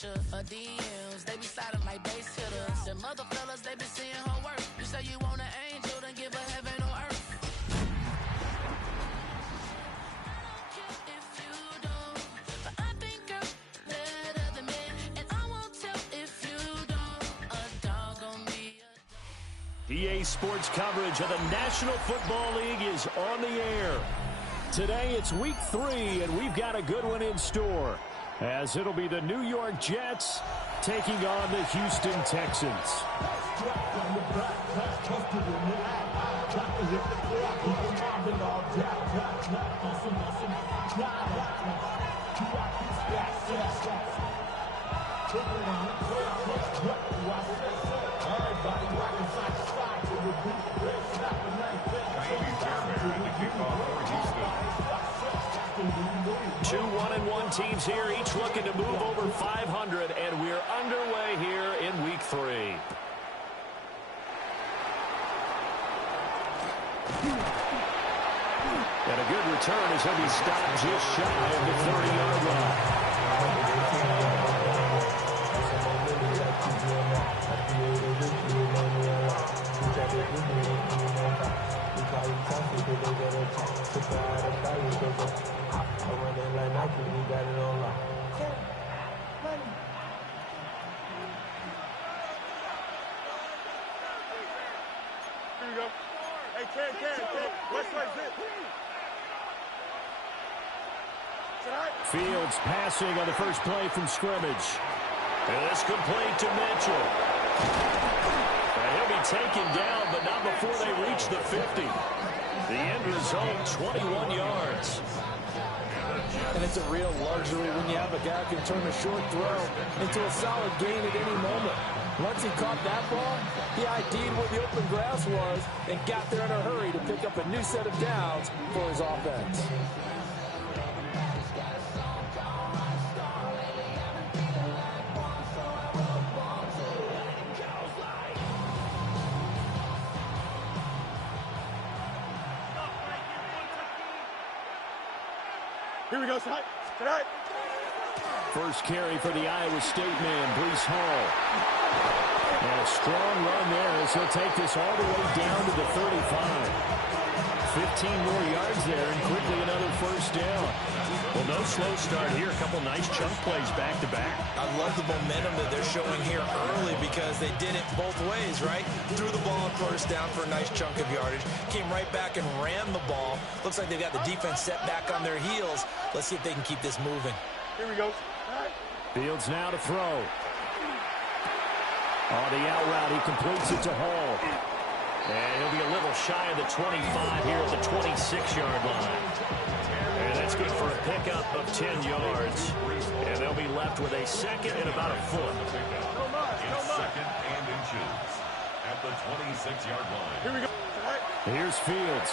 pressure. DMs, they be sliding like base hitters. And mother fellas, they be seeing her work. You say you want an angel, then give her heaven on earth. EA Sports coverage of the National Football League is on the air. Today it's week 3, and we've got a good one in store, as it'll be the New York Jets taking on the Houston Texans. Two 1-1 teams here, each looking to move over 500, and we're underway here in week 3. And a good return as he'll be stopped just shy of the 30-yard line. Here we go. Hey, Ken. West side zip. Fields passing on the first play from scrimmage. And it's complete to Mitchell. And he'll be taken down, but not before they reach the 50. The end result, 21 yards. And it's a real luxury when you have a guy who can turn a short throw into a solid gain at any moment. Once he caught that ball, he ID'd where the open grass was and got there in a hurry to pick up a new set of downs for his offense. Here we go, side. First carry for the Iowa State man, Breece Hall. And a strong run there as he'll take this all the way down to the 35. 15 more yards there and quickly another first down. Well, no slow start here. A couple nice chunk plays back-to-back. I love the momentum that they're showing here early because they did it both ways, right? Threw the ball on first down for a nice chunk of yardage. Came right back and ran the ball. Looks like they've got the defense set back on their heels. Let's see if they can keep this moving. Here we go. Fields now to throw. On the out route, he completes it to Hall. And he'll be a little shy of the 25 here at the 26-yard line. And that's good for a pickup of 10 yards. And they'll be left with a second and about a foot. It's second and inches at the 26-yard line. Here we go. Here's Fields.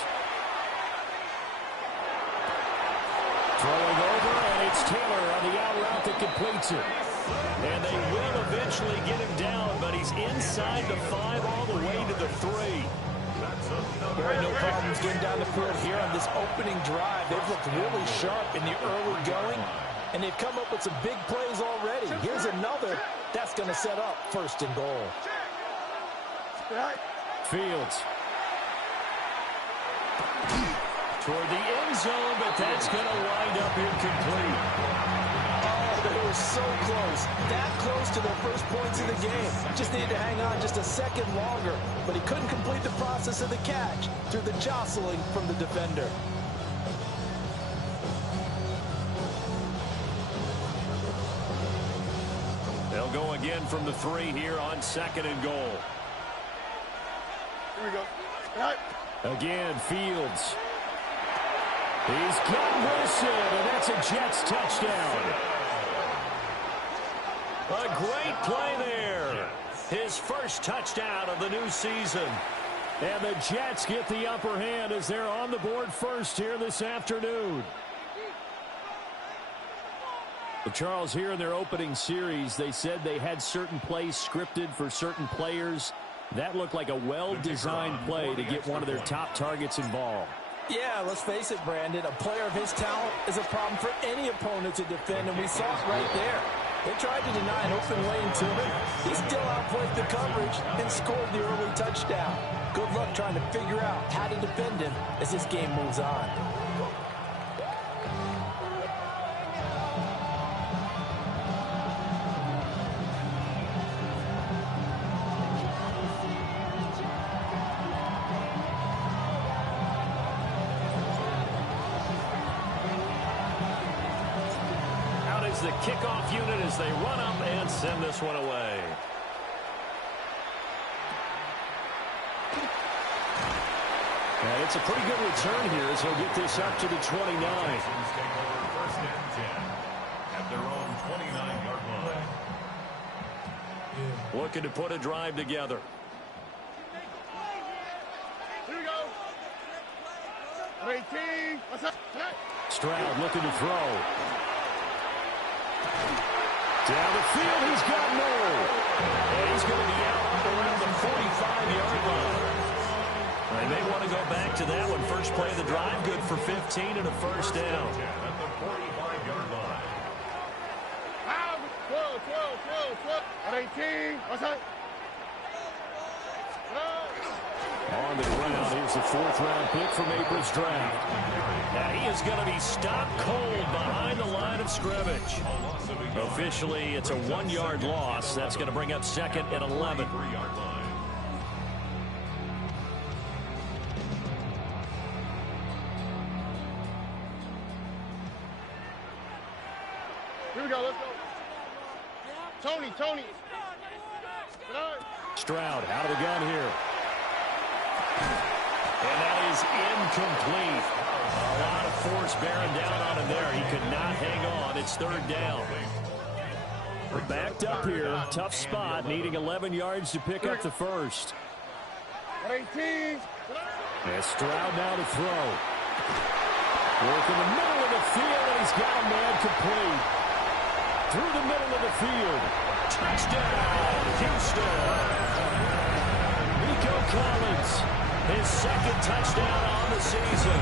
Throwing over, and it's Taylor on the out route that completes it. And they will eventually get him down, but he's inside the 5 all the way to the 3. There are no problems getting down the field here on this opening drive. They've looked really sharp in the early going, and they've come up with some big plays already. Here's another that's going to set up first and goal. Fields. Toward the end zone, but that's going to wind up incomplete. They were so close, that close to their first points in the game. Just needed to hang on just a second longer, but he couldn't complete the process of the catch through the jostling from the defender. They'll go again from the 3 here on second and goal. Here we go. Again, Fields. He's got Wilson, and that's a Jets touchdown. A great play there. His first touchdown of the new season. And the Jets get the upper hand as they're on the board first here this afternoon. Well, Charles, here in their opening series, they said they had certain plays scripted for certain players. That looked like a well-designed play to get one of their top targets involved. Yeah, let's face it, Brandon. A player of his talent is a problem for any opponent to defend, and we saw it right there. They tried to deny an open lane to him. He still outplayed the coverage and scored the early touchdown. Good luck trying to figure out how to defend him as this game moves on. The kickoff unit as they run up and send this one away. And it's a pretty good return here as he'll get this up to the 29. First and 10 at their own 29-yard line. Looking to put a drive together. Here we go. 18. What's up? Stroud looking to throw. Down the field, he's got Moore. And he's going to be out around the 45-yard line. They may want to go back to that one. First play of the drive, good for 15 and a first down. At the 45-yard line. 12. At 18. What's up? On the ground, here's the fourth-round pick from April's draft. Now he is going to be stopped cold behind the line of scrimmage. Officially, it's a 1-yard loss. That's going to bring up second and 11. Here we go. Let's go. Tony. Stroud out of the gun here. And that is incomplete. A lot of force bearing down on him there. He could not hang on. It's third down. We're backed up here. Tough spot. Needing 11 yards to pick up the first. 18. And Stroud now to throw. Work in the middle of the field, and he's got a man complete. Through the middle of the field. Touchdown, Houston. Nico Collins, his second touchdown on the season.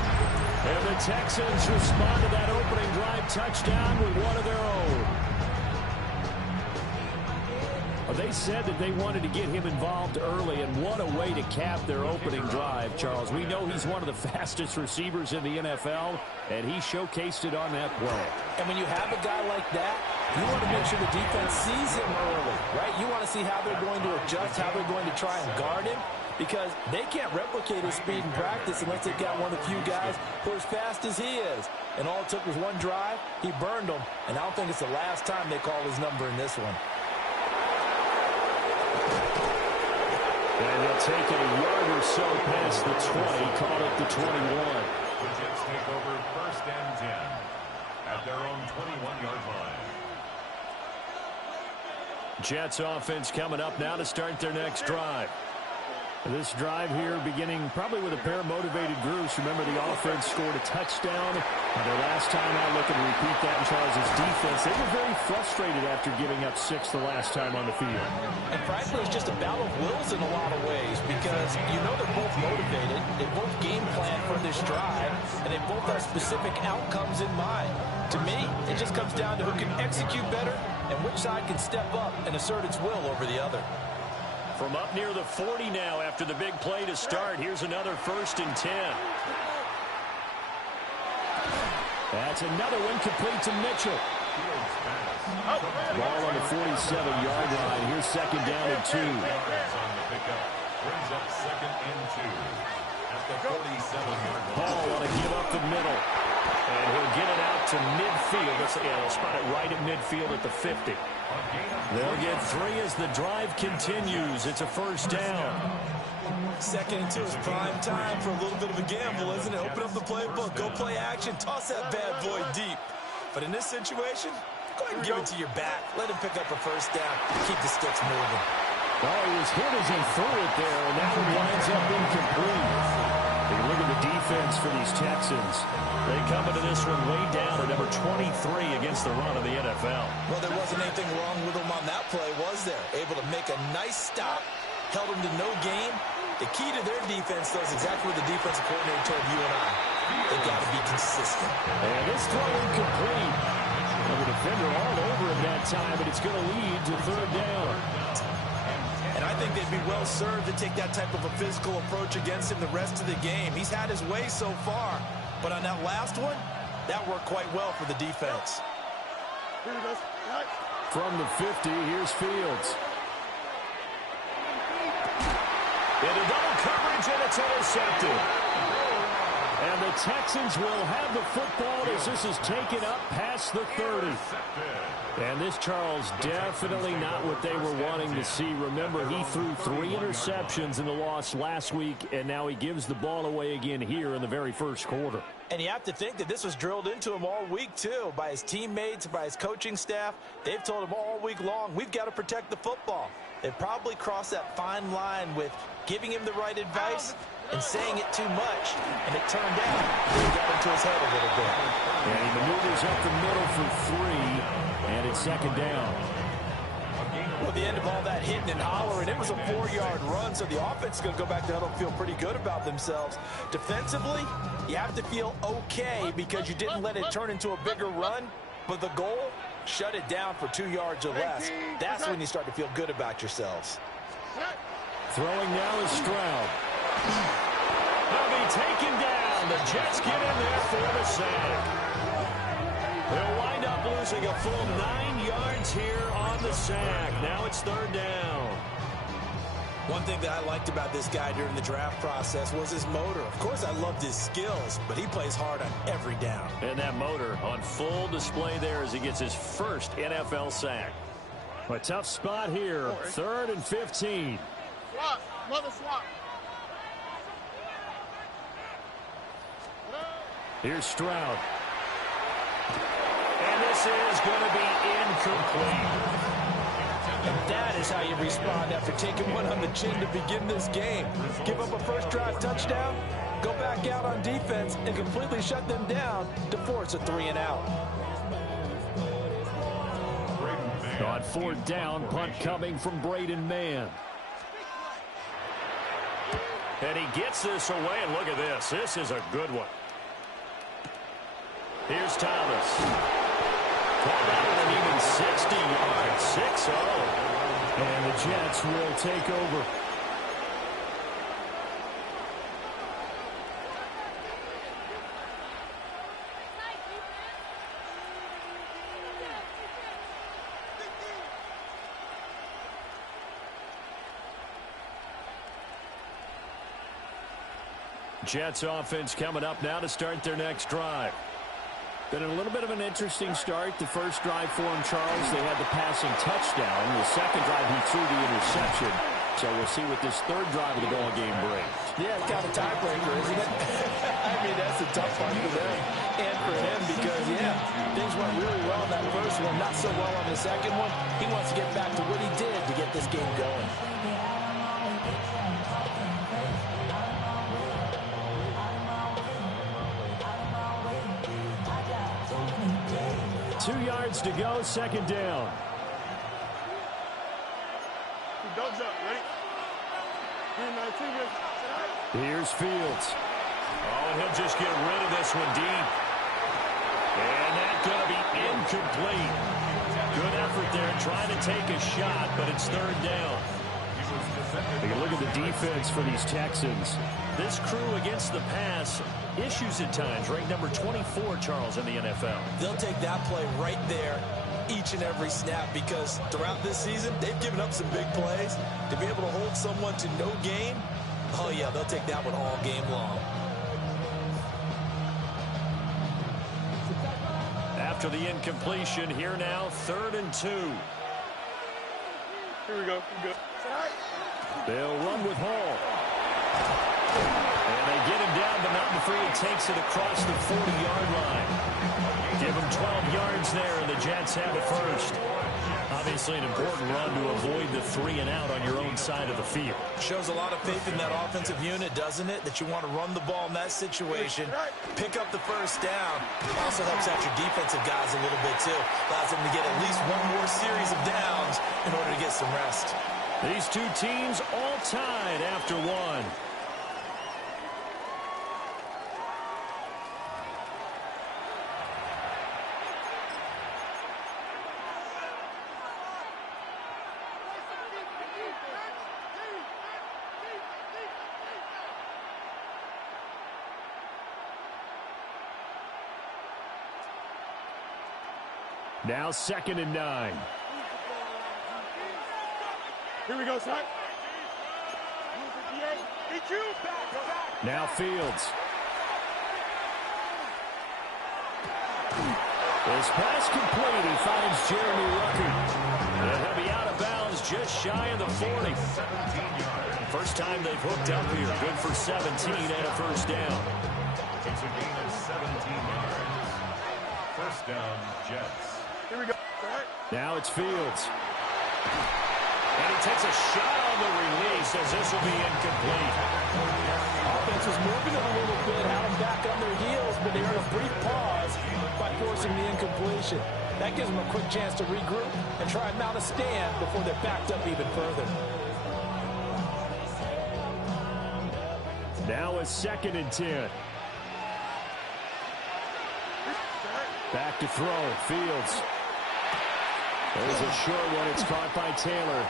And the Texans respond to that opening drive touchdown with one of their own. They said that they wanted to get him involved early, and what a way to cap their opening drive, Charles. We know he's one of the fastest receivers in the NFL, and he showcased it on that play. And when you have a guy like that, you want to make sure the defense sees him early, right? You want to see how they're going to adjust, how they're going to try and guard him, because they can't replicate his speed in practice unless they've got one of the few guys who are as fast as he is. And all it took was one drive. He burned them, and I don't think it's the last time they call his number in this one. And they'll take it a yard or so past the 20, call it the 21. The Jets take over first and 10 at their own 21-yard line. Jets offense coming up now to start their next drive. This drive here beginning probably with a pair of motivated groups. Remember, the offense scored a touchdown. Their last time out, looking to repeat that in Charles' defense. They were very frustrated after giving up 6 the last time on the field. And frankly, it's just a battle of wills in a lot of ways, because you know they're both motivated. They both game plan for this drive, and they both have specific outcomes in mind. To me, it just comes down to who can execute better and which side can step up and assert its will over the other. From up near the 40 now after the big play to start. Here's another first and 10. That's another one complete to Mitchell. Ball on the 47-yard line. Here's second down and 2. Brings up second and 2 at the 47-yard line. Ball want to give up the middle. And he'll get it out to midfield. They'll spot it right at midfield at the 50. They'll get 3 as the drive continues. It's a first down. Second and 2 is prime time for a little bit of a gamble, isn't it? Open up the playbook, go play action, toss that bad boy deep. But in this situation, go ahead and give it to your back. Let him pick up a first down. Keep the sticks moving. Well, he was hit as he threw it there, and that one winds up incomplete. They look at the defense for these Texans. They come into this one way down at number 23 against the run of the NFL. Well, there wasn't anything wrong with them on that play, was there? Able to make a nice stop, held them to no gain. The key to their defense, though, is exactly what the defensive coordinator told you and I. They've got to be consistent. And this throw incomplete. Well, the defender all over him that time, and it's going to lead to third down. And I think they'd be well served to take that type of a physical approach against him the rest of the game. He's had his way so far, but on that last one, that worked quite well for the defense. From the 50, here's Fields. Into double coverage, and it's intercepted. And the Texans will have the football as this is taken up past the 30. And this, Charles, definitely not what they were wanting to see. Remember, he threw 3 interceptions in the loss last week, and now he gives the ball away again here in the very first quarter. And you have to think that this was drilled into him all week, too, by his teammates, by his coaching staff. They've told him all week long, we've got to protect the football. They've probably crossed that fine line with giving him the right advice and saying it too much, and it turned out it got into his head a little bit. And he maneuvers up the middle for 3, and it's second down. Well, at the end of all that hitting and hollering, it was a 4-yard run, so the offense is going to go back to huddle and feel pretty good about themselves. Defensively, you have to feel okay because you didn't let it turn into a bigger run, but the goal, shut it down for 2 yards or less. That's when you start to feel good about yourselves. Throwing now is Stroud. They'll be taken down. The Jets get in there for the sack. They'll wind up losing a full 9 yards here on the sack. Now it's third down. One thing that I liked about this guy during the draft process was his motor. Of course, I loved his skills, but he plays hard on every down. And that motor on full display there as he gets his first NFL sack. A tough spot here. 3rd and 15. Swap. Mother swap. Here's Stroud. And this is going to be incomplete. And that is how you respond after taking one on the chin to begin this game. Give up a first drive touchdown, go back out on defense, and completely shut them down to force a 3-and-out. On 4th down, punt coming from Braden Mann. And he gets this away, and look at this. This is a good one. Here's Thomas. Caught out with an even 60 yards, 6-0. And the Jets will take over. Jets offense coming up now to start their next drive. Been a little bit of an interesting start. The first drive for him, Charles, they had the passing touchdown. The second drive, he threw the interception. So we'll see what this third drive of the ball game brings. Yeah, it's kind of a tiebreaker, isn't it? I mean, that's a tough one for them and for him because, yeah, things went really well in that first one, not so well on the second one. He wants to get back to what he did to get this game going. Two yards to go, second down. Dogs up, ready? Here's Fields. Oh, and he'll just get rid of this one deep. And that's going to be incomplete. Good effort there trying to take a shot, but it's third down. Take a look at the defense for these Texans. This crew against the pass, issues at times, ranked number 24, Charles, in the NFL. They'll take that play right there each and every snap because throughout this season, they've given up some big plays. To be able to hold someone to no gain, oh yeah, they'll take that one all game long. After the incompletion, here now, 3rd and 2. Here we go. We're good. They'll run with Hall. And they get him down, but not before he takes it across the 40-yard line. Give him 12 yards there, and the Jets have it first. Obviously an important run to avoid the 3-and-out on your own side of the field. Shows a lot of faith in that offensive unit, doesn't it? That you want to run the ball in that situation, pick up the first down. Also helps out your defensive guys a little bit, too. Allows them to get at least one more series of downs in order to get some rest. These two teams all tied after one. Now 2nd and 9. Here we go, son. Now Fields. This pass complete. He finds Jeremy Ruckert. And he'll be out of bounds just shy of the 40. First time they've hooked up here. Good for 17 and a first down. It's a gain of 17 yards. First down, Jets. Here we go. Now it's Fields. And he takes a shot on the release as this will be incomplete. Offense is moving it a little bit, had them back on their heels, but they earned a brief pause by forcing the incompletion. That gives them a quick chance to regroup and try and mount a stand before they're backed up even further. Now a 2nd and 10. Back to throw. Fields. There's a short one. It's caught by Taylor.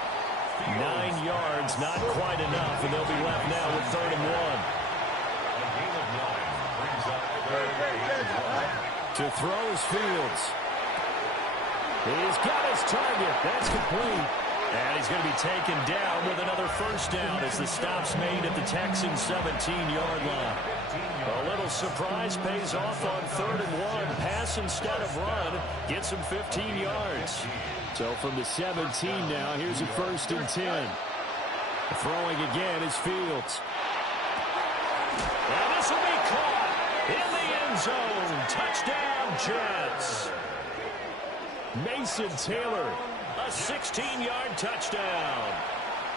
9 yards, not quite enough, and they'll be left now with 3rd and 1. A gain of 9 brings up 3rd and 1. To throw is Fields. He's got his target. That's complete. And he's going to be taken down with another first down as the stop's made at the Texans' 17-yard line. A little surprise pays off on 3rd and 1. Pass instead of run. Gets him 15 yards. So from the 17 now, here's a 1st and 10. Throwing again is Fields. And this will be caught in the end zone. Touchdown, Jets. Mason Taylor, a 16-yard touchdown.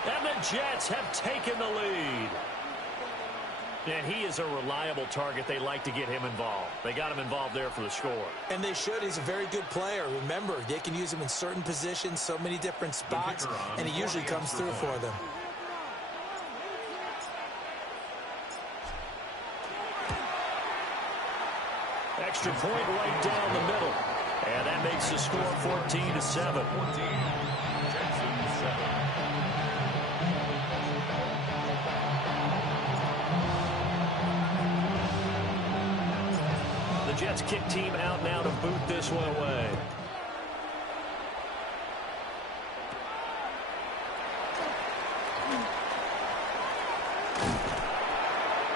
And the Jets have taken the lead. And he is a reliable target. They like to get him involved. They got him involved there for the score. And they should. He's a very good player. Remember, they can use him in certain positions, so many different spots, and he usually comes through for them. Extra point right down the middle. And that makes the score 14-7. 14. Texans 7. The Jets kick team out now to boot this one away.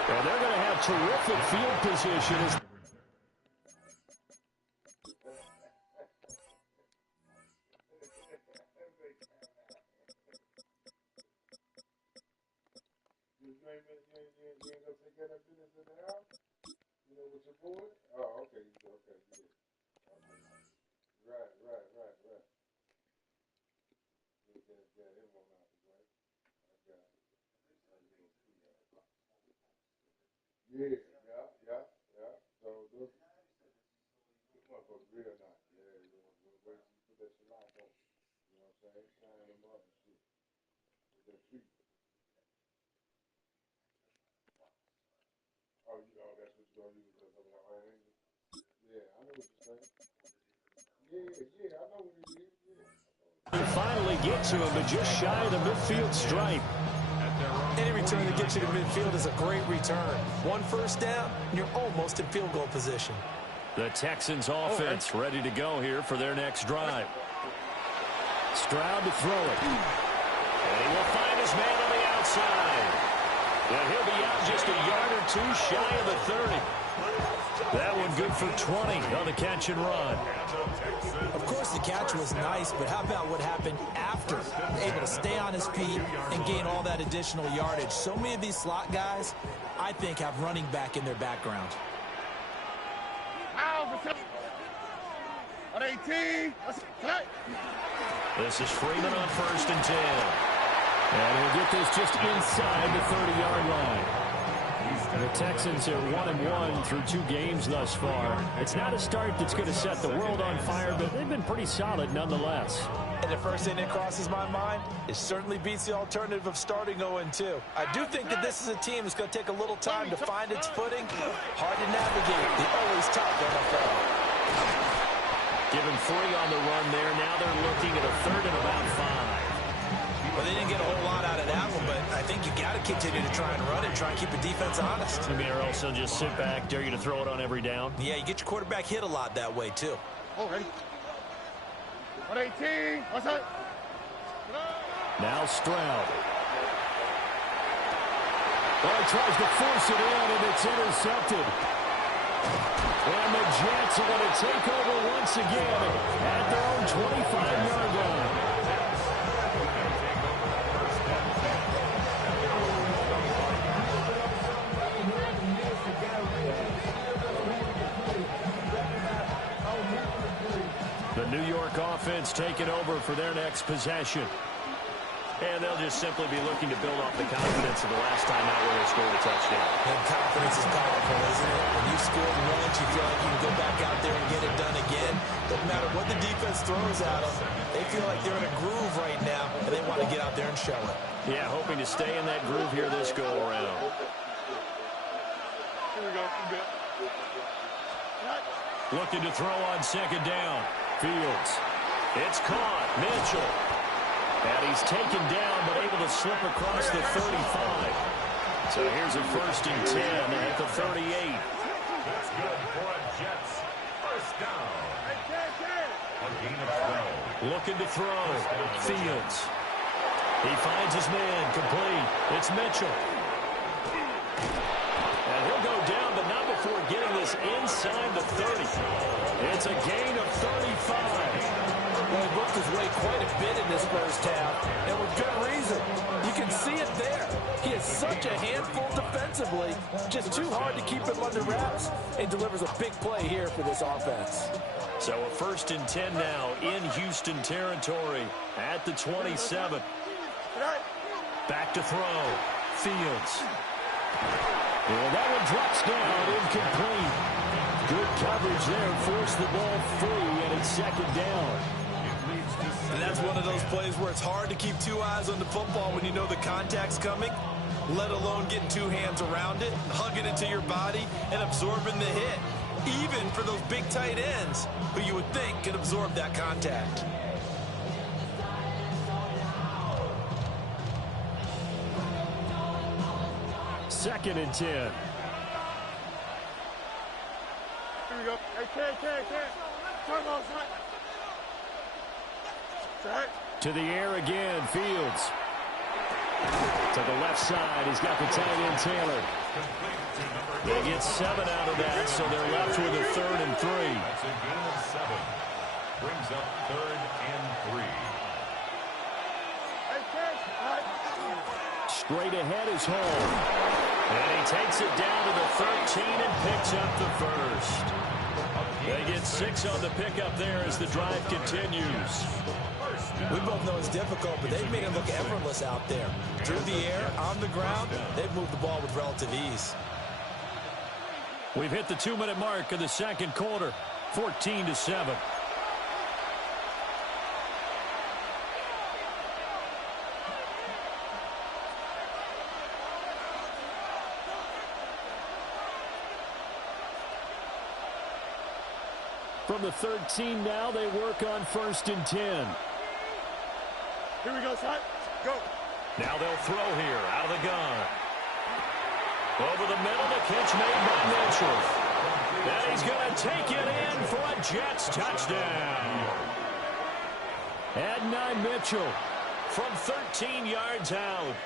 And they're going to have terrific field position as finally get to him, but just shy of the midfield stripe. Any return that gets you to midfield is a great return. 1 first down, and you're almost in field goal position. The Texans offense ready to go here for their next drive. Stroud to throw it. And he will find his man on the outside. And he'll be out just a yard or two shy of the 30. That one good for 20 on the catch and run. Of course, the catch was nice, but how about what happened after? Able to stay on his feet and gain all that additional yardage. So many of these slot guys, I think, have running back in their background. On 18. This is Freeman on 1st and 10. And he'll get this just inside the 30-yard line. The Texans are 1-1 through 2 games thus far. It's not a start that's going to set the world on fire, but they've been pretty solid nonetheless. And the first thing that crosses my mind, it certainly beats the alternative of starting 0-2. I do think that this is a team that's going to take a little time to find its footing. Hard to navigate the always tough NFL. Given 3 on the run there. Now they're looking at a 3rd and about 5. Well, they didn't get a whole lot out of that one, but I think you got to continue to try and run it, try and keep the defense honest. I mean, or else they'll just sit back, dare you to throw it on every down. Yeah, you get your quarterback hit a lot that way, too. Oh, ready. 118. What's that? Now Stroud. Well, he tries to force it in, and it's intercepted. And the Jets are going to take over once again at their own 25-yard line. The New York offense taking over for their next possession. And they'll just simply be looking to build off the confidence of the last time out where they scored a touchdown. And confidence is powerful, isn't it? When you scored once, you feel like you can go back out there and get it done again. Doesn't matter what the defense throws at them. They feel like they're in a groove right now, and they want to get out there and show it. Yeah, hoping to stay in that groove here this go-around. Here we go. Looking to throw on second down. Fields. It's caught. Mitchell. And he's taken down, but able to slip across the 35. So here's a 1st and 10 at the 38. That's good for a Jets first down. A gain of 12. Looking to throw. Fields. He finds his man. Complete. It's Mitchell. And he'll go down, but not before getting this inside the 30. It's a gain of 35. Well, he worked his way quite a bit in this first half, and with good reason. You can see it there. He is such a handful defensively, just too hard to keep him under wraps, and delivers a big play here for this offense. So a 1st and 10 now in Houston territory at the 27. Back to throw. Fields. And that one drops down, incomplete. Good coverage there, forced the ball free, and it's second down. And that's one of those plays where it's hard to keep two eyes on the football when you know the contact's coming, let alone getting two hands around it, hugging it to your body, and absorbing the hit. Even for those big tight ends who you would think can absorb that contact. Second and 10. Here we go. Hey, Ken. Turn on, son. To the air again, Fields. To the left side, he's got the tight end Taylor. They get 7 out of that, so they're left with a 3rd and 3. That's a gain of 7. Brings up 3rd and 3. Straight ahead is Hall. And he takes it down to the 13 and picks up the first. They get 6 on the pickup there as the drive continues. We both know it's difficult, but they've made it look effortless out there. Through the air, on the ground, they've moved the ball with relative ease. We've hit the 2-minute mark of the second quarter, 14-7. From the 13 now, they work on 1st and 10. Here we go, son. Go. Now they'll throw here, out of the gun. Over the middle, the catch made by Mitchell. And he's going to take it in for a Jets touchdown. Adonai Mitchell from 13 yards out.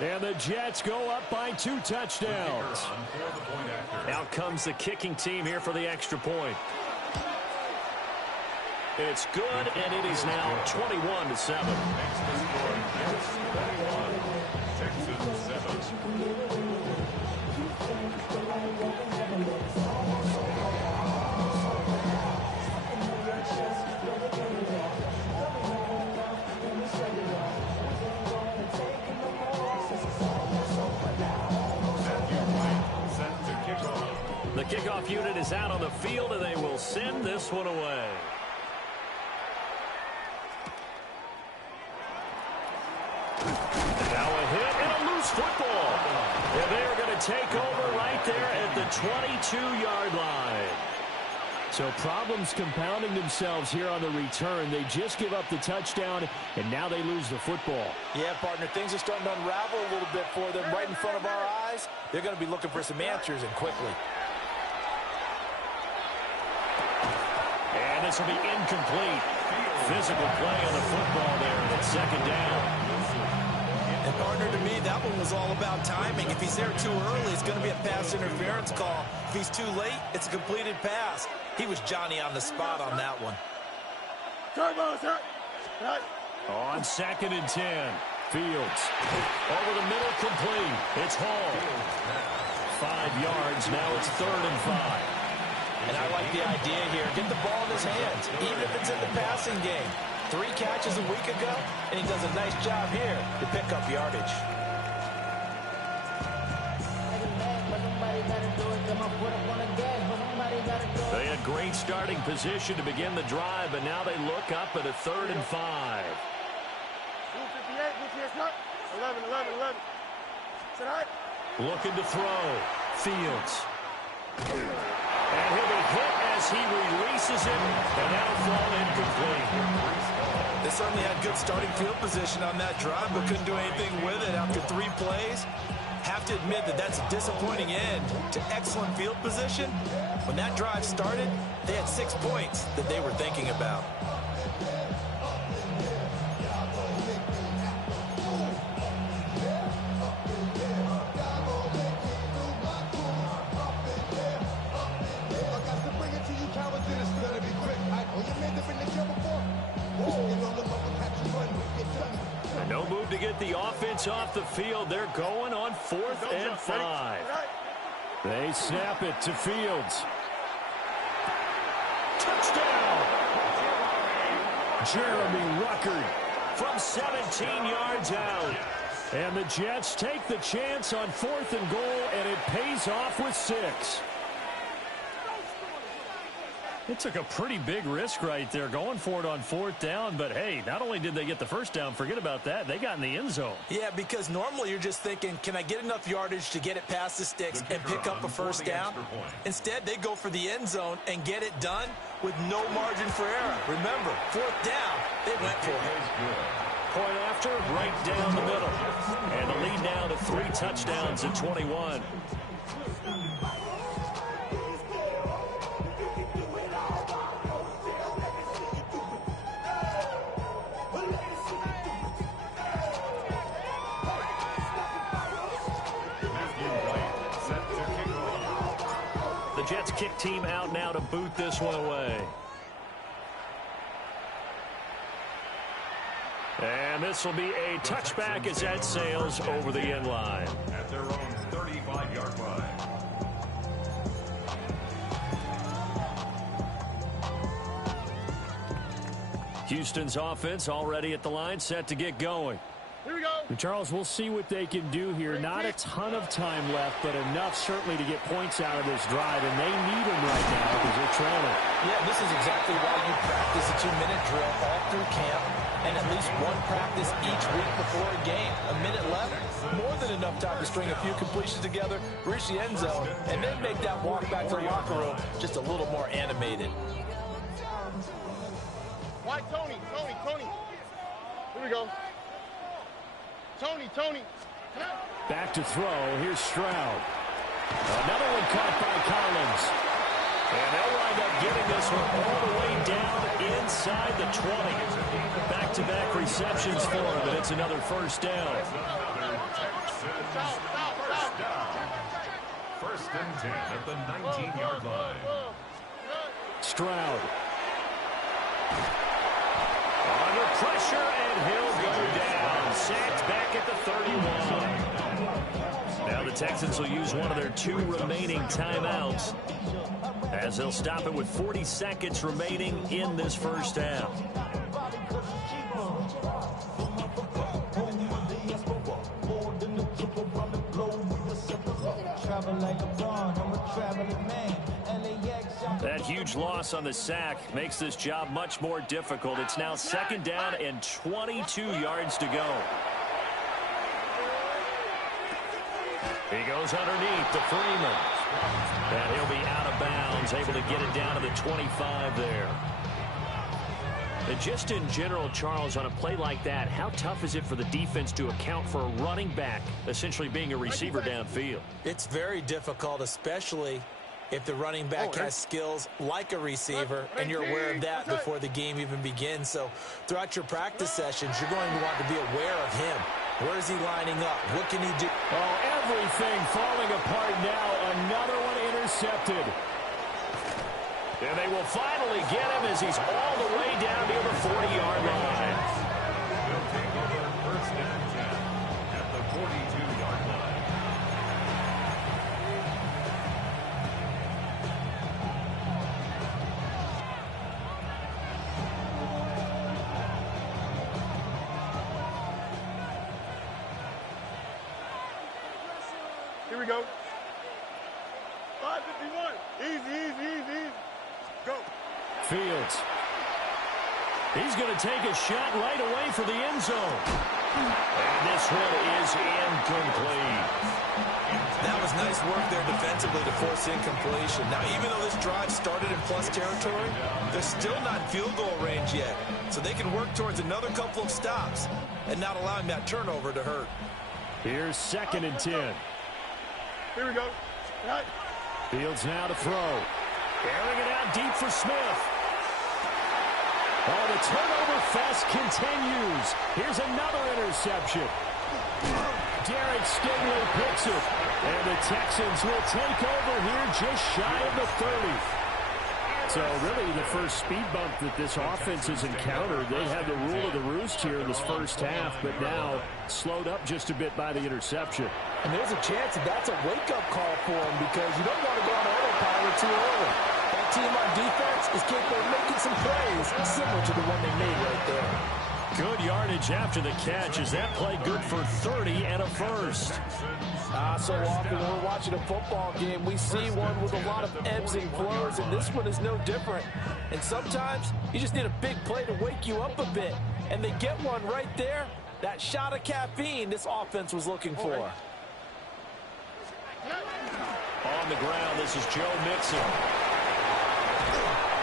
And the Jets go up by 2 touchdowns. Out comes the kicking team here for the extra point. It's good, and it is now 21-7. The kickoff unit is out on the field, and they will send this one away. Now a hit and a loose football. And they are going to take over right there at the 22-yard line. So problems compounding themselves here on the return. They just give up the touchdown, and now they lose the football. Yeah, partner, things are starting to unravel a little bit for them right in front of our eyes. They're going to be looking for some answers, and quickly. And this will be incomplete. physical play on the football there, and it's second down. And partner, to me, that one was all about timing. If he's there too early, it's going to be a pass interference call. If he's too late, it's a completed pass. He was Johnny on the spot on that one. On second and 10, Fields. Over the middle, complete. It's Hall. 5 yards, now it's 3rd and 5. And I like the idea here. Get the ball in his hands, even if it's in the passing game. 3 catches a week ago, and he does a nice job here to pick up yardage. They had great starting position to begin the drive, but now they look up at a 3rd and 5. 11. Looking to throw. Fields. And he'll be hit as he releases it, and that'll fall incomplete. They certainly had good starting field position on that drive, but couldn't do anything with it after 3 plays. Have to admit that that's a disappointing end to excellent field position. When that drive started, they had 6 points that they were thinking about. No move to get the offense off the field. They're going on 4th and 5. They snap it to Fields. Touchdown! Jeremy Ruckert from 17 yards out. And the Jets take the chance on 4th and goal, and it pays off with 6. It took a pretty big risk right there going for it on 4th down, but hey, not only did they get the first down, forget about that, they got in the end zone. Yeah, because normally you're just thinking, can I get enough yardage to get it past the sticks and pick up a first down? Instead, they go for the end zone and get it done with no margin for error. Remember, 4th down, they went for it. Point after, right down the middle. And the lead now to 3 touchdowns at 21. The Jets kick team out now to boot this one away. And this will be a touchback as that sails over the end line. At their own 35-yard line. Houston's offense already at the line, set to get going. Here we go. And Charles, we'll see what they can do here. Not a ton of time left, but enough certainly to get points out of this drive, and they need them right now because they're trailing. Yeah, this is exactly why you practice a 2-minute drill all through camp and at least one practice each week before a game. A minute left, more than enough time to string a few completions together, reach the end zone, and then make that walk back to the locker room just a little more animated. Why, Tony. Here we go. Tony. Back to throw. Here's Stroud. Another one caught by Collins. And they'll wind up getting this one all the way down inside the 20. Back-to-back receptions for him, and it's another first down. First and 10 at the 19-yard line. Stroud. Under pressure, and he'll go down. Sacked back at the 31. Now the Texans will use one of their 2 remaining timeouts as they'll stop it with 40 seconds remaining in this first half. That huge loss on the sack makes this job much more difficult. It's now second down and 22 yards to go. He goes underneath to Freeman. And he'll be out of bounds, able to get it down to the 25 there. And just in general, Charles, on a play like that, how tough is it for the defense to account for a running back essentially being a receiver downfield? It's very difficult, especially if the running back has skills like a receiver, and you're aware of that before the game even begins. So throughout your practice sessions, you're going to want to be aware of him. Where is he lining up? What can he do? Oh, everything falling apart now. Another one intercepted. And they will finally get him as he's all the way down near the 40-yard line. He'll take over first and 10 at the 42-yard line. Here we go. 551. Easy. Go. Fields. He's going to take a shot right away for the end zone. And this one is incomplete. That was nice work there defensively to force incompletion. Now, even though this drive started in plus territory, they're still not in field goal range yet. So they can work towards another couple of stops and not allowing that turnover to hurt. Here's 2nd and 10. Here we go. Right. Fields now to throw. Airing it out deep for Smith. Oh, the turnover fest continues. Here's another interception. Derek Stingley picks it. And the Texans will take over here just shy of the 30. So really the first speed bump that this offense has encountered. They had the rule of the roost here in this first half, but now slowed up just a bit by the interception. And there's a chance that that's a wake-up call for him because you don't want to go on autopilot too early. That team on defense is capable of making some plays similar to the one they made right there. Good yardage after the catch. Is that play good for 30 and a first? So often when we're watching a football game, we see one with a lot of ebbs and flows, and this one is no different. And sometimes you just need a big play to wake you up a bit. And they get one right there. That shot of caffeine this offense was looking for. On the ground, this is Joe Mixon.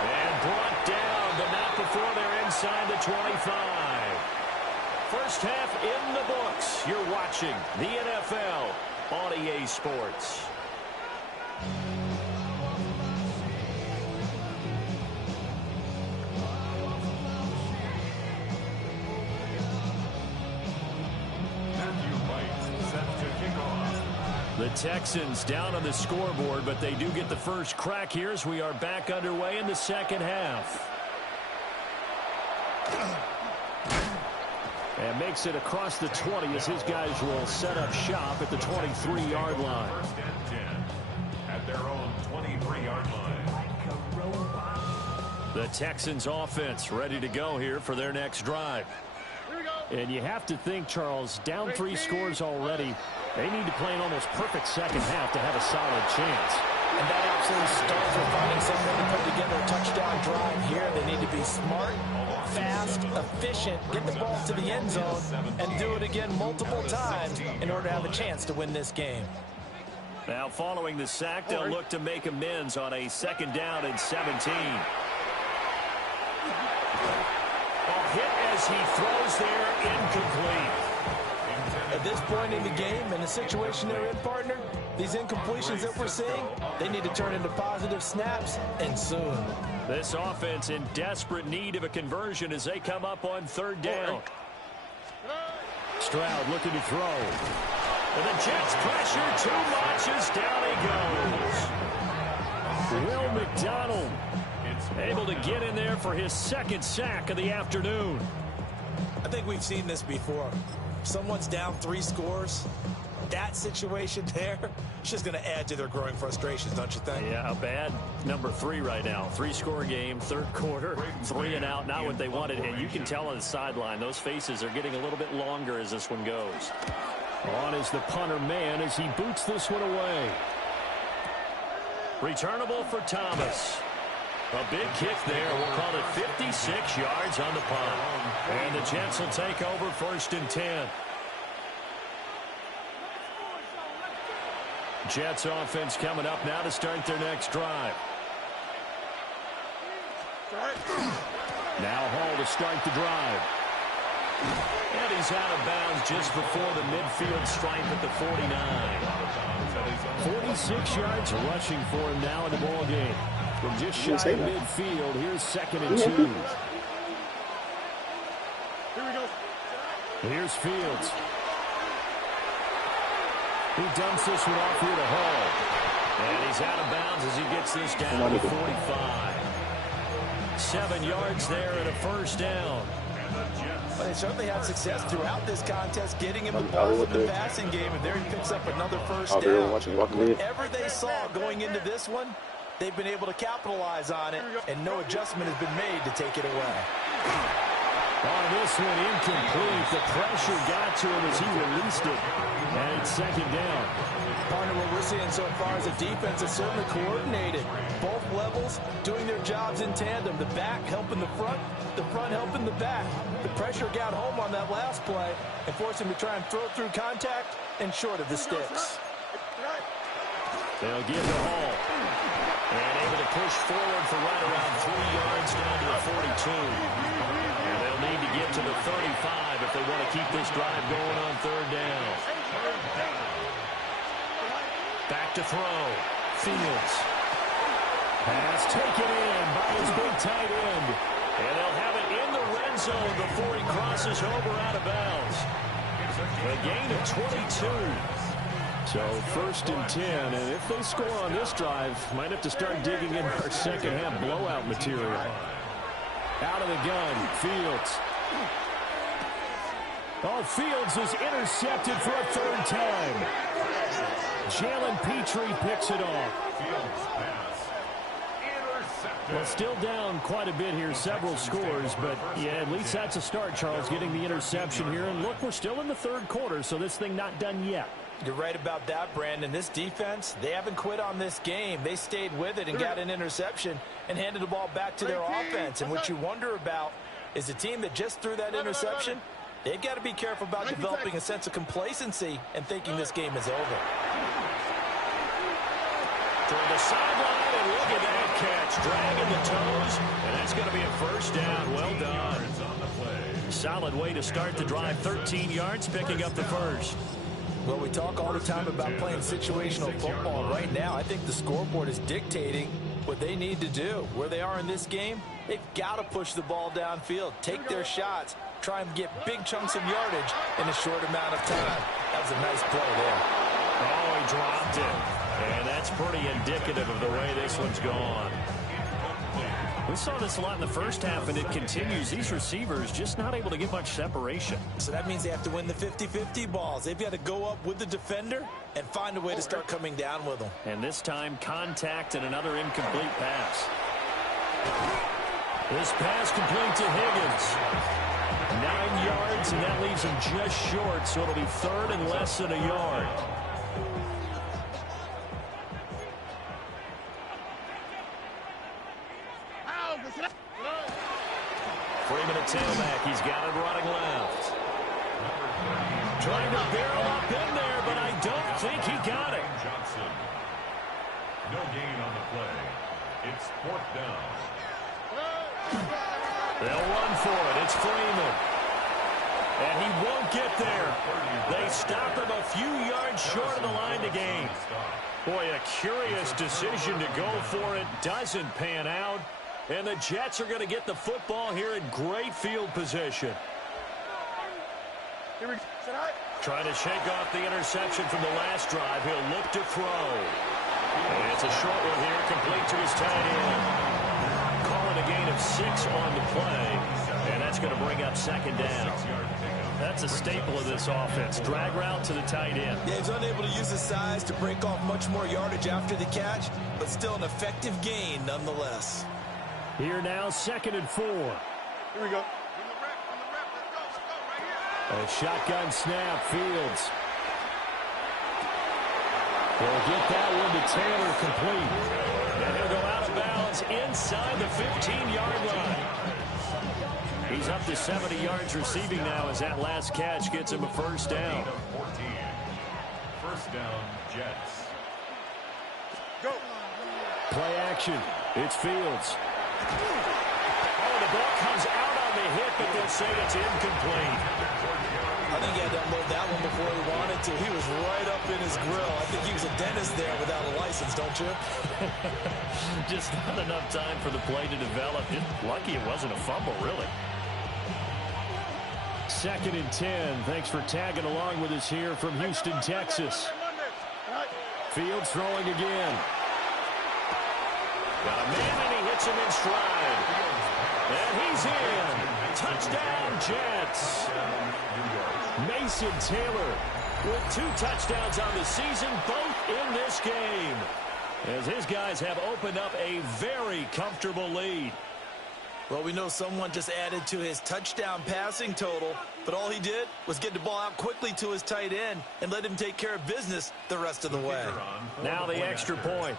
And brought down, but not before they're inside the 25. First half in the books. You're watching the NFL on EA Sports. The Texans down on the scoreboard, but they do get the first crack here as we are back underway in the second half. And makes it across the 20 as his guys will set up shop at the 23-yard line. First and 10 at their own 23-yard line. The Texans offense ready to go here for their next drive. And you have to think, Charles, down 3 scores already. They need to play an almost perfect second half to have a solid chance. And that absolutely starts with finding some way to put together a touchdown drive here. They need to be smart, fast, efficient, get the ball to the end zone, and do it again multiple times in order to have a chance to win this game. Now, following the sack, they'll look to make amends on a 2nd down and 17. A hit as he throws there, incomplete. At this point in the game, in the situation they're in, partner, these incompletions that we're seeing, they need to turn into positive snaps, and soon. This offense in desperate need of a conversion as they come up on 3rd down. Stroud looking to throw. And the Jets pressure too much as down he goes. Will McDonald able to get in there for his 2nd sack of the afternoon. I think we've seen this before. Someone's down 3 scores. That situation there, it's just going to add to their growing frustrations, don't you think? Yeah, a bad number 3 right now. 3-score game, 3rd quarter, 3 and out, not what they wanted. And you can tell on the sideline, those faces are getting a little bit longer as this one goes. On is the punter man as he boots this one away. Returnable for Thomas. A big kick there. We'll call it 56 yards on the punt. And the Jets will take over 1st and 10. Jets offense coming up now to start their next drive. Now Hall to start the drive. And he he's out of bounds just before the midfield stripe at the 49. 46 yards rushing for him now in the ball game. From just shy of midfield, here's 2nd and 2. Here we go. Here's Fields. He dumps this one off here to Hall. And he's out of bounds as he gets this down to 45. 7 yards there and a first down. Well, they certainly had success throughout this contest, getting him involved in the passing game, and there he picks up another first down. Whatever they saw going into this one, they've been able to capitalize on it, and no adjustment has been made to take it away. On this one, incomplete. The pressure got to him as he released it. And it's 2nd down. Partner, what we're seeing so far is a defense that's certainly coordinated. Both levels doing their jobs in tandem. The back helping the front helping the back. The pressure got home on that last play and forced him to try and throw through contact and short of the sticks. They'll give the Hall. And able to push forward for right around 3 yards down to the 42. And they'll need to get to the 35 if they want to keep this drive going on 3rd down. Back to throw. Fields. Pass taken in by his big tight end. And they'll have it in the red zone before he crosses over out of bounds. A gain of 22. So 1st and 10, and if they score on this drive, might have to start digging in our second half blowout material. Out of the gun, Fields. Oh, Fields is intercepted for a 3rd time. Jalen Petrie picks it off. Well, still down quite a bit here, several scores, but yeah, at least that's a start, Charles, getting the interception here. And look, we're still in the 3rd quarter, so this thing not done yet. You're right about that, Brandon. This defense, they haven't quit on this game. They stayed with it and got an interception and handed the ball back to their offense. And what you wonder about is a team that just threw that interception, they've got to be careful about developing a sense of complacency and thinking this game is over. Toward the sideline, and look at that catch. Dragging the toes, and that's going to be a first down. Well done. Solid way to start the drive. 13 yards, picking up the first. Well, we talk all the time about playing situational football. Right now, I think the scoreboard is dictating what they need to do. Where they are in this game, they've got to push the ball downfield, take their shots, try and get big chunks of yardage in a short amount of time. That was a nice play there. Oh, he dropped it. And that's pretty indicative of the way this one's gone. We saw this a lot in the first half, and it continues. These receivers just not able to get much separation. So that means they have to win the 50-50 balls. They've got to go up with the defender and find a way to start coming down with them. And this time, contact and another incomplete pass. This pass complete to Higgins. 9 yards, and that leaves him just short, so it'll be 3rd and less than a yard. Freeman at tailback. He's got it running left. Trying to barrel up in there, but I don't think he got it. Johnson. No gain on the play. It's 4th down. They'll run for it. It's Freeman. And he won't get there. They stop him a few yards short of the line to gain. Boy, a curious decision to go for it. Doesn't pan out. And the Jets are going to get the football here in great field position. Trying to shake off the interception from the last drive. He'll look to throw. And it's a short one here, complete to his tight end. Calling a gain of 6 on the play. And that's going to bring up 2nd down. That's a staple of this offense. Drag route to the tight end. Yeah, he's unable to use his size to break off much more yardage after the catch, but still an effective gain nonetheless. Here now, 2nd and 4. Here we go. A shotgun snap, Fields. They'll get that one to Taylor complete. And he'll go out of bounds inside the 15-yard line. He's up to 70 yards receiving now as that last catch gets him a first down. 14. First down, Jets. Go. Play action. It's Fields. Oh, the ball comes out on the hit, but they'll say it's incomplete. think he had to unload that one before he wanted to. He was right up in his grill. I think he was a dentist there without a license, don't you? Just not enough time for the play to develop. Just lucky it wasn't a fumble, really. 2nd and 10. Thanks for tagging along with us here from Houston, Texas. Fields throwing again. Got a man, and he hits him in stride. And he's in. Touchdown, Jets. Mason Taylor with 2 touchdowns on the season, both in this game, as his guys have opened up a very comfortable lead. Well, we know someone just added to his touchdown passing total, but all he did was get the ball out quickly to his tight end and let him take care of business the rest of the way. Now the extra point.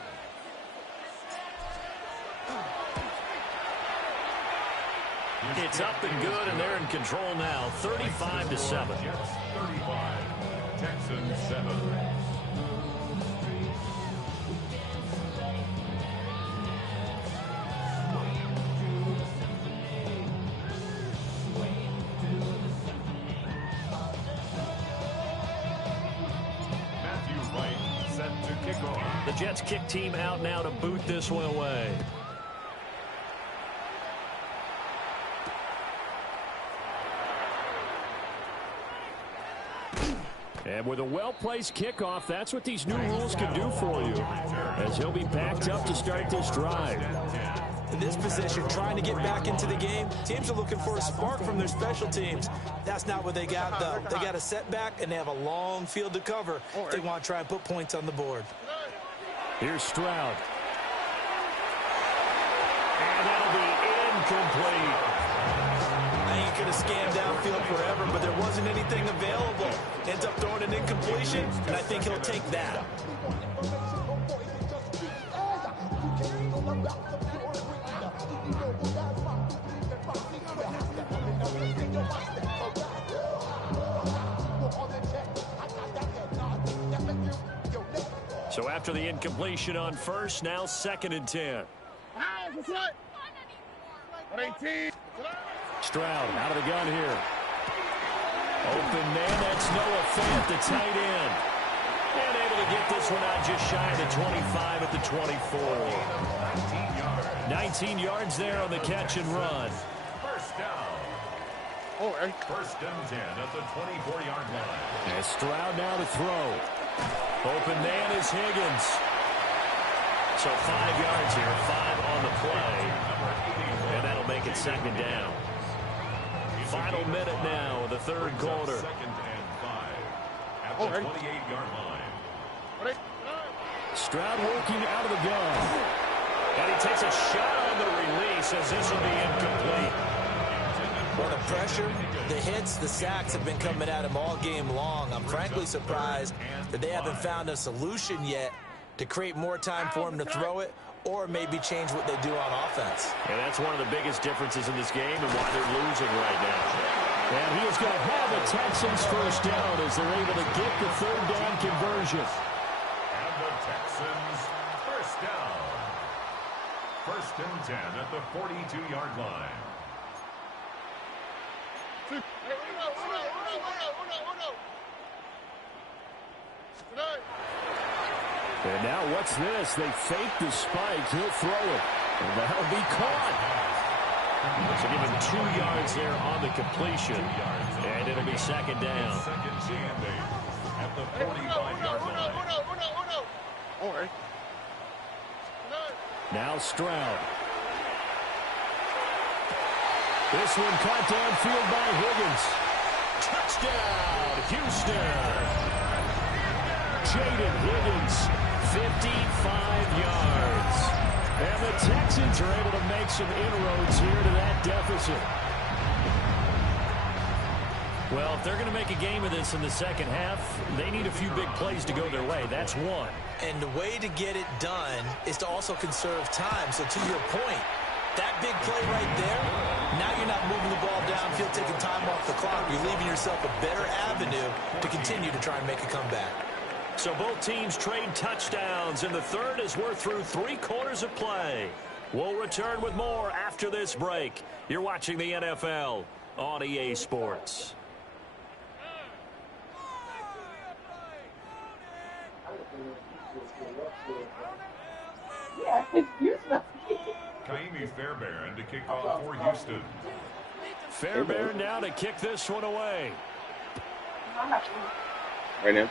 It's up and good, and they're in control now, 35-7. 35, Texans 7. The Jets kick team out now to boot this one away. And with a well-placed kickoff, that's what these new rules can do for you, as he'll be backed up to start this drive. In this position, trying to get back into the game, teams are looking for a spark from their special teams. That's not what they got, though. They got a setback, and they have a long field to cover if they want to try and put points on the board. Here's Stroud. And that'll be incomplete. I think he could have scanned downfield forever, but there wasn't anything available. Ends up throwing an incompletion, and I think he'll take that. So after the incompletion on first, now 2nd and 10. Stroud out of the gun here. Open man, that's Noah Fant, the tight end. And able to get this one out just shy of the 25 at the 24. 19 yards there on the catch and run. First down. First and 10 at the 24-yard line. And Stroud now to throw. Open man is Higgins. So 5 yards here, 5 on the play. And that'll make it 2nd down. Final minute now of the 3rd quarter. 2nd and 5 at the 28-yard line. Stroud working out of the gun. And he takes a shot on the release, as this will be incomplete. Well, the pressure, the hits, the sacks have been coming at him all game long. I'm frankly surprised that they haven't found a solution yet to create more time for him to throw it, or maybe change what they do on offense. And that's one of the biggest differences in this game and why they're losing right now. And he is going to have the Texans first down as they're able to get the 3rd down conversion. And the Texans first down. First and 10 at the 42-yard line. And now what's this? They fake the spike. He'll throw it. And that'll be caught. So give him 2 yards there on the completion. And it'll be 2nd down. Second and 8 at the 45-yard line. Now Stroud. This one caught downfield by Higgins. Touchdown, Houston. Jaden Higgins, 55 yards. And the Texans are able to make some inroads here to that deficit. Well, if they're going to make a game of this in the second half, they need a few big plays to go their way. That's one. And the way to get it done is to also conserve time. So to your point, that big play right there, now you're not moving the ball downfield, taking time off the clock. You're leaving yourself a better avenue to continue to try and make a comeback. So both teams trade touchdowns, and the third as we're through 3 quarters of play. We'll return with more after this break. You're watching the NFL on EA Sports. Yeah, you smell. Kaimi Fairbairn to kick off for Houston. Fairbairn now to kick this one away. Right now.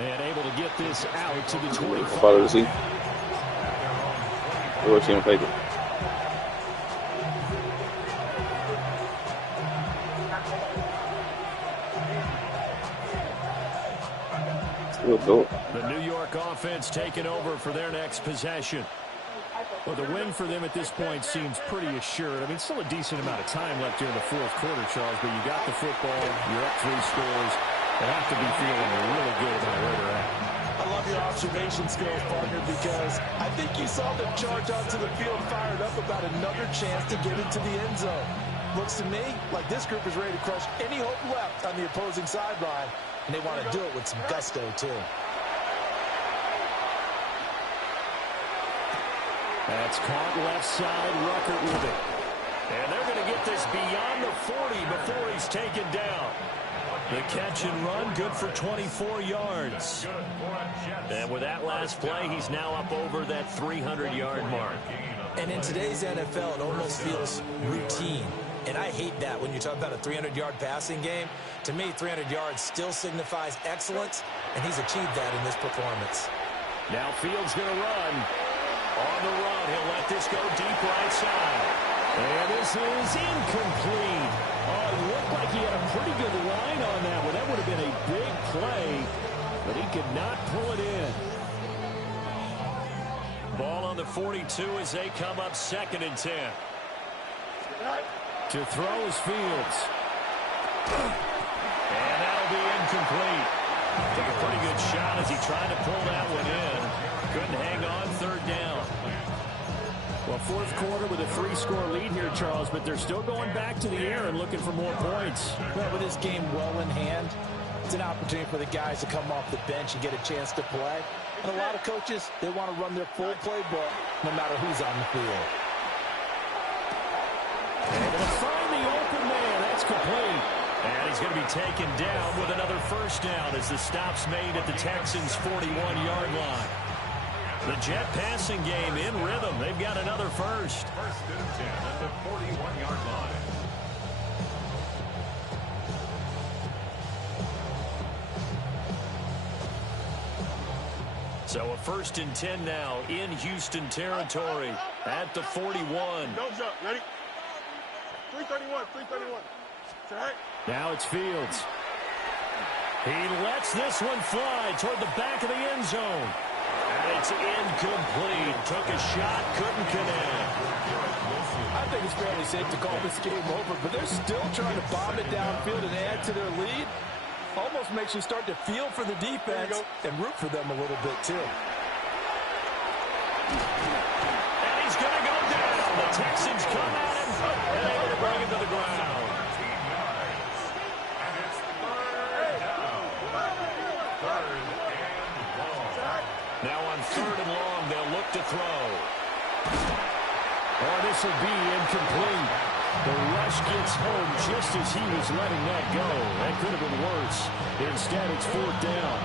And able to get this out to the 25. Follow the seat. Or see him play it. The New York offense taking over for their next possession. Well, the win for them at this point seems pretty assured. I mean, still a decent amount of time left here in the fourth quarter, Charles, but you got the football, you're up 3 scores. They have to be feeling really good about where they're at. I love your observation skills, partner, because I think you saw them charge onto the field fired up about another chance to get into the end zone. Looks to me like this group is ready to crush any hope left on the opposing sideline, and they want to do it with some gusto, too. That's caught left side, Ruckert with it. And they're going to get this beyond the 40 before he's taken down. The catch and run, good for 24 yards. And with that last play, he's now up over that 300-yard mark. And in today's NFL, it almost feels routine. And I hate that when you talk about a 300-yard passing game. To me, 300 yards still signifies excellence, and he's achieved that in this performance. Now Fields going to run. On the run, he'll let this go deep right side. And this is incomplete. Oh, it looked like he had a pretty good line on that one. That would have been a big play, but he could not pull it in. Ball on the 42 as they come up 2nd and 10. To throw is Fields. And that'll be incomplete. Took a pretty good shot as he tried to pull that one in. Couldn't hang on, 3rd down. Well, 4th quarter with a 3-score lead here, Charles, but they're still going back to the air and looking for more points. Well, with this game well in hand, it's an opportunity for the guys to come off the bench and get a chance to play. And a lot of coaches, they want to run their full playbook no matter who's on the field. Able to find the open man. That's complete. And he's going to be taken down with another 1st down as the stop's made at the Texans' 41-yard line. The Jet passing game in rhythm. They've got another 1st. 1st and 10 at the 41-yard line. So a 1st and 10 now in Houston territory at the 41. Don't jump. Ready? 331. 331. Now it's Fields. He lets this one fly toward the back of the end zone. And it's incomplete. Took a shot, couldn't connect. I think it's fairly safe to call this game over, but they're still trying to bomb it downfield and add to their lead. Almost makes you start to feel for the defense and root for them a little bit, too. And he's going to go down. The Texans come at him, and able to bring him to the ground. And it's 3rd down. 3rd and long. Now on 3rd and long, they'll look to throw. Oh, this will be incomplete. The rush gets home just as he was letting that go. That could have been worse. Instead, it's 4th down.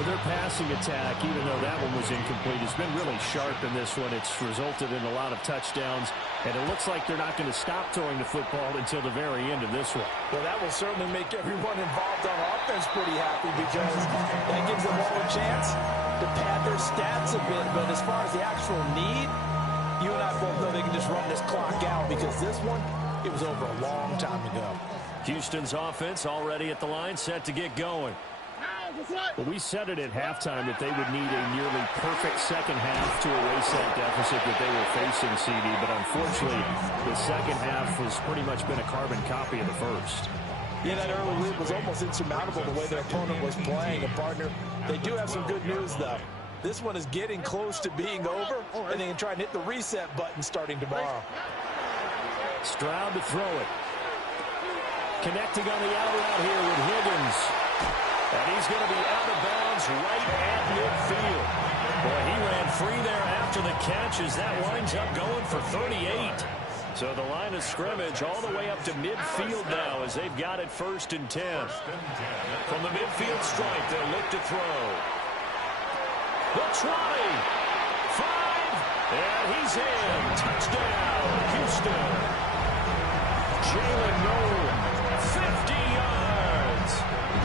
Well, their passing attack, even though that one was incomplete, has been really sharp in this one. It's resulted in a lot of touchdowns, and it looks like they're not going to stop throwing the football until the very end of this one. Well, that will certainly make everyone involved on offense pretty happy because that gives them all a chance to pad their stats a bit. But as far as the actual need, you and I both know they can just run this clock out because this one, it was over a long time ago. Houston's offense already at the line, set to get going. Well, we said it at halftime that they would need a nearly perfect second half to erase that deficit that they were facing, CD. But unfortunately, the second half has pretty much been a carbon copy of the first. Yeah, that early lead was almost insurmountable the way their opponent was playing. And, partner, they do have some good news, though. This one is getting close to being over, and they can try and hit the reset button starting tomorrow. Stroud to throw it. Connecting on the out route here with Higgins. And he's going to be out of bounds right at midfield. Boy, he ran free there after the catch as that winds up going for 38. So the line of scrimmage all the way up to midfield now as they've got it 1st and 10. From the midfield stripe, they'll look to throw. The 20. 5. And he's in. Touchdown, Houston. Jalen Nolan, 50 yards.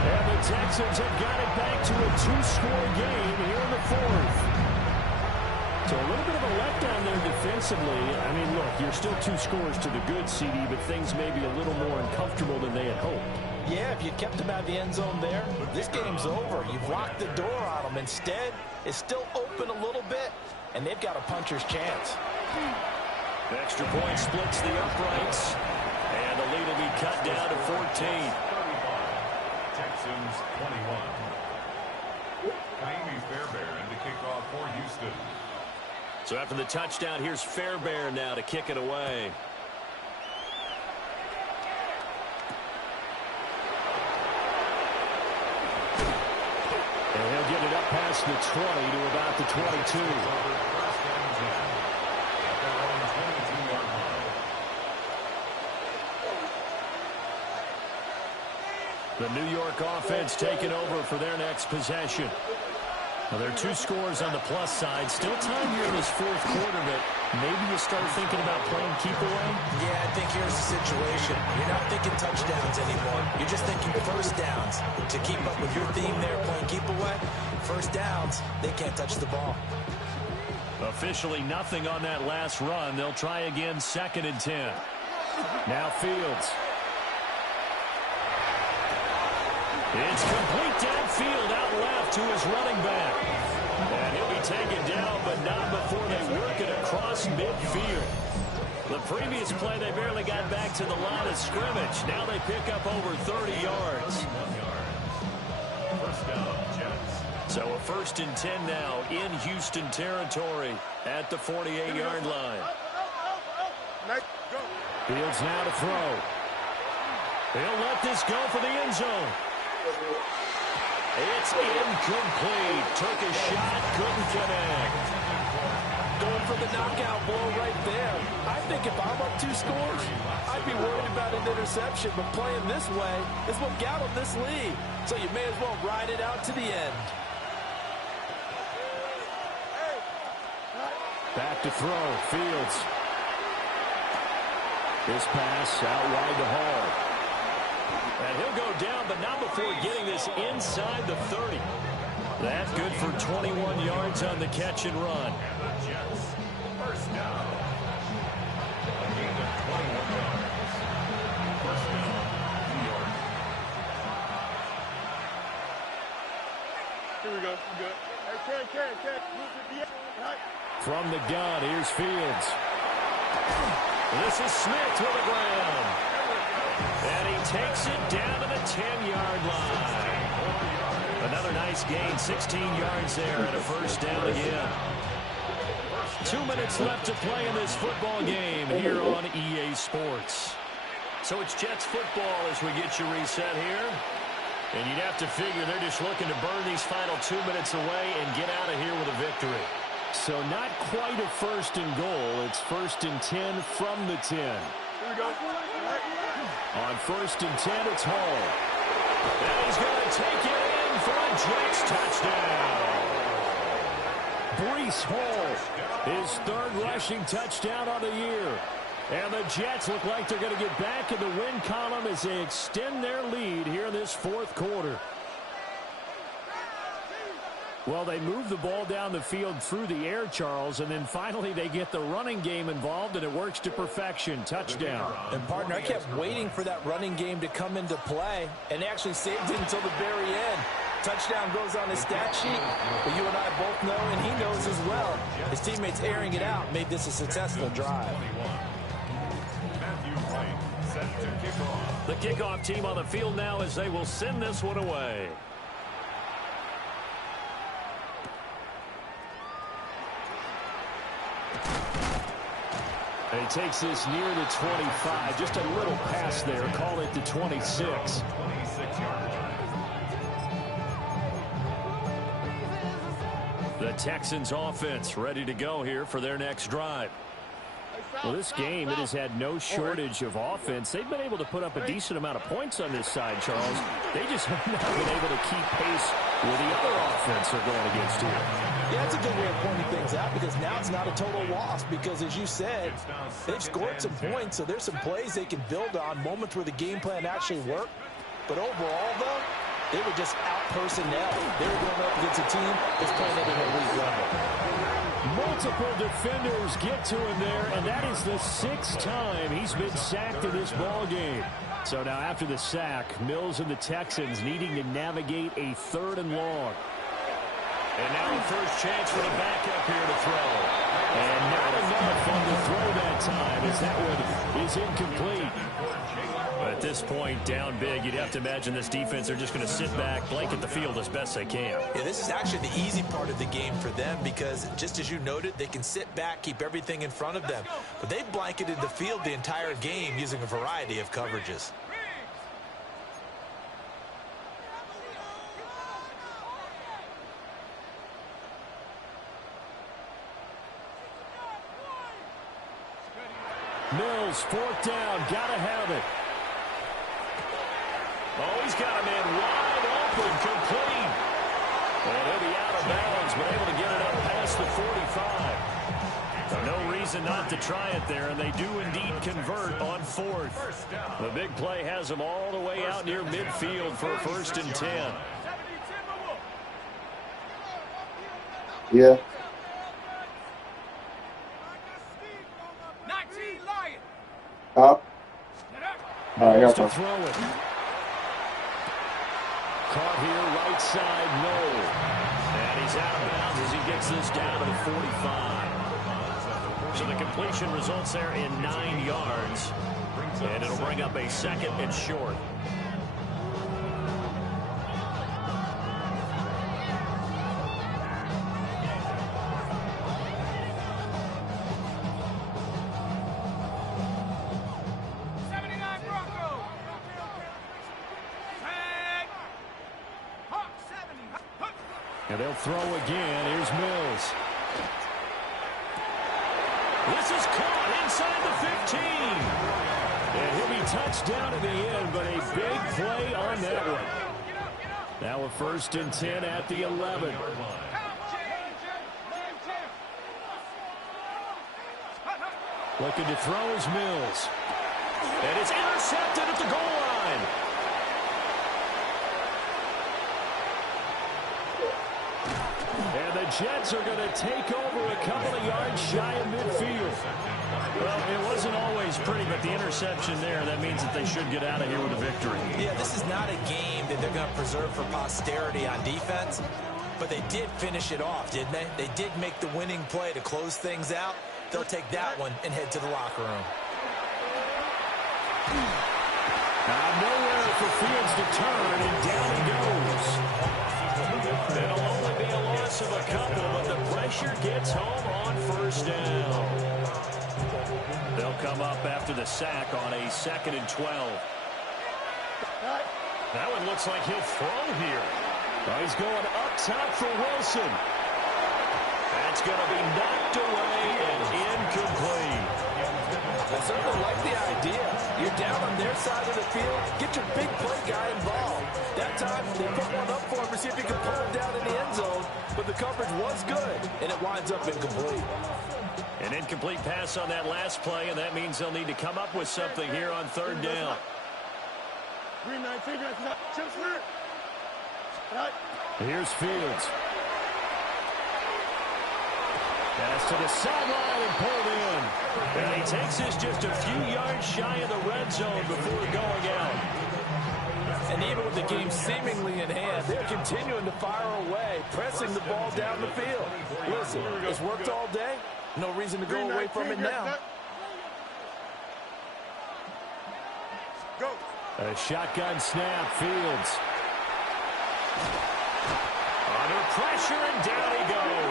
And the Texans have got it back to a 2-score game here in the 4th. So a little bit of a letdown there defensively. I mean, look, you're still 2 scores to the good, CD, but things may be a little more uncomfortable than they had hoped. Yeah, if you kept them out of the end zone there, this game's over. You've locked the door on them. Instead, it's still open a little bit, and they've got a puncher's chance. The extra point splits the uprights, and the lead will be cut down to 14. Texans 21. Amy Fairbairn to kick off for Houston. So after the touchdown, here's Fairbairn now to kick it away. And he'll get it up past the 20 to about the 22. The New York offense taking over for their next possession. Well, there are 2 scores on the plus side. Still time here in this 4th quarter, but maybe you start thinking about playing keep away? Yeah, I think here's the situation. You're not thinking touchdowns anymore. You're just thinking first downs. To keep up with your theme there, playing keep away, first downs, they can't touch the ball. Officially nothing on that last run. They'll try again 2nd and 10. Now Fields. It's complete downfield out left to his running back. And he'll be taken down, but not before they work it across midfield. The previous play, they barely got back to the line of scrimmage. Now they pick up over 30 yards. So a 1st and 10 now in Houston territory at the 48-yard line. Fields now to throw. He'll let this go for the end zone. It's incomplete. Took a shot, couldn't connect. Going for the knockout blow right there. I think if I'm up 2 scores, I'd be worried about an interception, but playing this way is what got them this lead. So you may as well ride it out to the end. Back to throw, Fields. This pass out wide to Hall. And he'll go down, but not before getting this inside the 30. That's good for 21 yards on the catch and run. First down. A gain of 21 yards. First down, New York. Here we go. We good. Hey, Ken. Move to the end. From the gun, here's Fields. This is Smith to the ground. And he takes it down to the 10-yard line. Another nice gain, 16 yards there, and a first down again. 2 minutes left to play in this football game here on EA Sports. So it's Jets football as we get you reset here. And you'd have to figure they're just looking to burn these final 2 minutes away and get out of here with a victory. So not quite a 1st and goal. It's 1st and 10 from the 10. Here we go. On 1st and 10, it's Hall. And he's going to take it in for a Jets touchdown. Breece Hall, his 3rd rushing touchdown of the year. And the Jets look like they're going to get back in the win column as they extend their lead here in this 4th quarter. Well, they move the ball down the field through the air, Charles, and then finally they get the running game involved, and it works to perfection. Touchdown. And, partner, I kept waiting for that running game to come into play, and they actually saved it until the very end. Touchdown goes on his stat sheet, but you and I both know, and he knows as well, his teammates airing it out made this a successful drive. The kickoff team on the field now as they will send this one away. And he takes this near the 25. Just a little pass there. Call it the 26. The Texans offense ready to go here for their next drive. Well, this game, it has had no shortage of offense. They've been able to put up a decent amount of points on this side, Charles. They just have not been able to keep pace with the other offense they're going against here. Yeah, that's a good way of pointing things out because now it's not a total loss because, as you said, they've scored some points, so there's some plays they can build on, moments where the game plan actually worked. But overall, though, they were just out-personnel. They were going up against a team that's playing at an elite level. Multiple defenders get to him there, and that is the 6th time he's been sacked in this ball game. So now after the sack, Mills and the Texans needing to navigate a 3rd and long. And now a first chance for the backup here to throw. And not enough on the throw that time as that one is incomplete. At this point, down big, you'd have to imagine this defense are just going to sit back, blanket the field as best they can. Yeah, this is actually the easy part of the game for them because, just as you noted, they can sit back, keep everything in front of them. But they've blanketed the field the entire game using a variety of coverages. Mills, 4th down, gotta have it. Oh, he's got a man wide open, complete. And he'll be out of bounds, but able to get it up past the 45. So no reason not to try it there, and they do indeed convert on 4th. The big play has them all the way out near midfield for a 1st and 10. Yeah. Up. All right, To throw it. Caught here, right side, no. And he's out of bounds as he gets this down to the 45. So the completion results there in 9 yards. And it'll bring up a 2nd and short. And they'll throw again. Here's Mills. This is caught inside the 15. And he'll be touched down in the end, but a big play on that one. Now a 1st and 10 at the 11. Looking to throw is Mills. And it's intercepted at the goal line. And the Jets are going to take over a couple of yards shy of midfield. Well, it wasn't always pretty, but the interception there, that means that they should get out of here with a victory. Yeah, this is not a game that they're going to preserve for posterity on defense, but they did finish it off, didn't they? They did make the winning play to close things out. They'll take that one and head to the locker room. Nowhere for Fields to turn, and down he goes. It'll only be a loss of a couple, but the pressure gets home on 1st down. They'll come up after the sack on a 2nd and 12. That one looks like he'll throw here. Well, he's going up top for Wilson. That's going to be knocked away and incomplete. I certainly like the idea. You're down on their side of the field. Get your big play guy involved. That time, they put one up for him to see if he can pull him down in the end zone. But the coverage was good, and it winds up incomplete. An incomplete pass on that last play, and that means they'll need to come up with something here on 3rd down. Here's Fields. Pass to the sideline and pulled in. And he takes this just a few yards shy of the red zone before going out. And even with the game seemingly in hand, they're continuing to fire away, pressing the ball down the field. Listen, it's worked all day. No reason to go away from it now. Go. A shotgun snap, Fields. Under pressure, and down he goes.